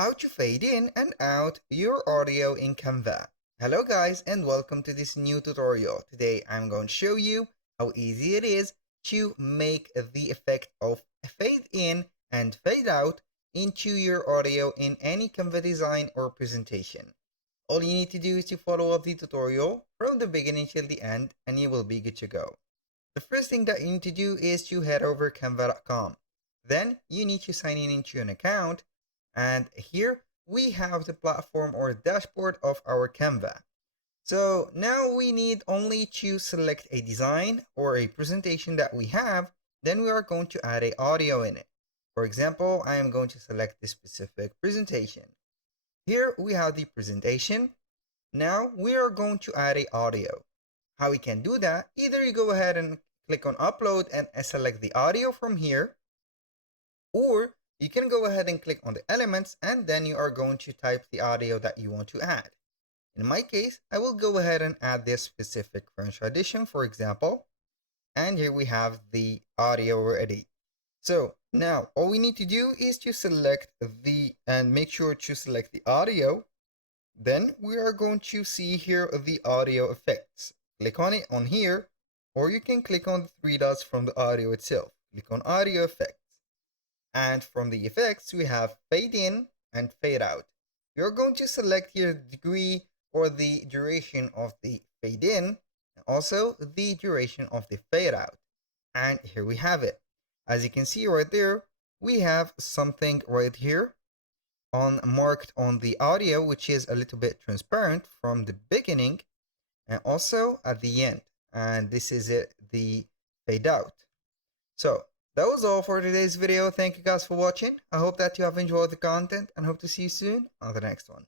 how to fade in and out your audio in Canva. Hello guys and welcome to this new tutorial. Today I'm going to show you how easy it is to make the effect of fade in and fade out into your audio in any Canva design or presentation. All you need to do is to follow up the tutorial from the beginning till the end and you will be good to go. The first thing that you need to do is to head over canva.com. Then you need to sign in into an account, and here we have the platform or dashboard of our Canva. So now we need only to select a design or a presentation that we have, then we are going to add a audio in it. For example, I am going to select this specific presentation. Here we have the presentation. Now we are going to add a audio. How we can do that, either you go ahead and click on upload and select the audio from here, or you can go ahead and click on the elements and then you are going to type the audio that you want to add. In my case, I will go ahead and add this specific French audition, for example, and here we have the audio ready. So now all we need to do is to select and make sure to select the audio. Then we are going to see here the audio effects. Click on it on here, or you can click on the three dots from the audio itself. Click on audio effects. And from the effects, we have fade in and fade out. You're going to select your degree or the duration of the fade in, and also the duration of the fade out. And here we have it. As you can see right there, we have something right here marked on the audio, which is a little bit transparent from the beginning and also at the end. And this is it, the fade out. So that was all for today's video. Thank you guys for watching. I hope that you have enjoyed the content and hope to see you soon on the next one.